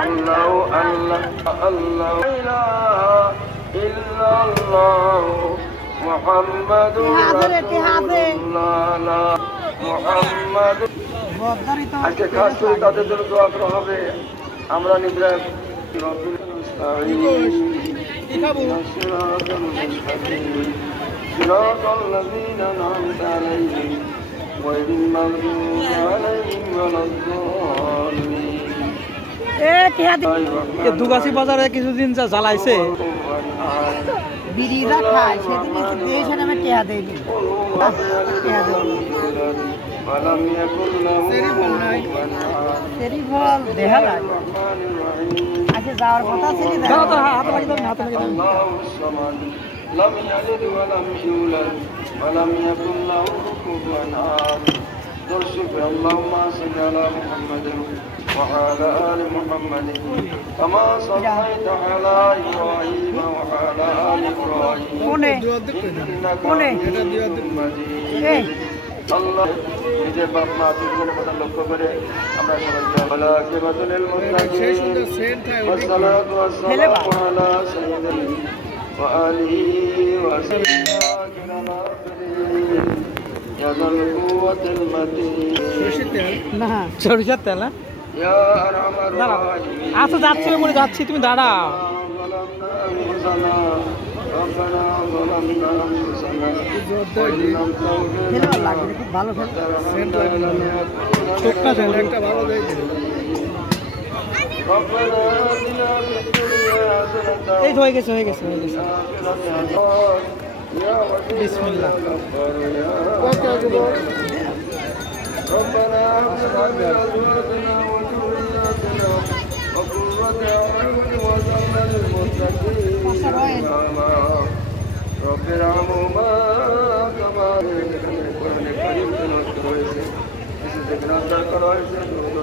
আল্লাহু আল্লাহ আল্লাহু লা ইলাহা ইল্লাল্লাহ মুহাম্মাদুর রাসূলুল্লাহ মুহাম্মাদ। আজকে খাস করে তাদের জন্য দোয়া করা হবে। আমরা নিদ্রায় صراط الذين أنعمت عليهم غير المغضوب عليهم ولا الضالين। দুগাছি বাজারে কিছুদিন যা জ্বালাইছে বিড়িরা খায় সেদিন দেশে নামে টেহা দেয়নি ولم يكن له كفوا أحد সেরি ফল দেহা লাগে আচ্ছা যাওয়ার কথা ছিল হাতে লাগিয়ে দাও হাতে লাগিয়ে দাও الله الصمد لم يلد ولم يولد ولم يكن له كفوا أحد نرشد اللهم صل على محمد وعلى آل محمد كما صليت على إبراهيم وعلى آل إبراهيم إنك حميد مجيد। আল্লাহ নিজের বাপ মা দুজনের কথা লক্ষ্য করে আমরা সবাই বলা কে বাদুল মুত্তাকিন ওয়াসসালাতু ওয়াসসালামু আলা সাইয়্যিদিল ওয়া আলিহি ওয়া সাহবিহি ইয়া যাল কুওয়াতিল মাতিন। না সরিষার তেল না ইয়া আরহামার রাহিমিন। আচ্ছা যাচ্ছি বলে যাচ্ছি তুমি দাঁড়াও। ربنا ظلمنا أنفسنا وإن لم খেলে লাগে খুব ভালো খেলে ছোট্ট ছেলে একটা ভালো দেখে ربنا آتنا في الدنيا حسنة এই তো হয়ে গেছে হয়ে গেছে হয়ে গেছে يا ودود বিসমিল্লাহ। يا غفار يا ربنا هب لنا من أزواجنا وذرياتنا وقرة أعين واجعلنا للمتقين إماما رب ارحمهما كما ربياني صغيرا।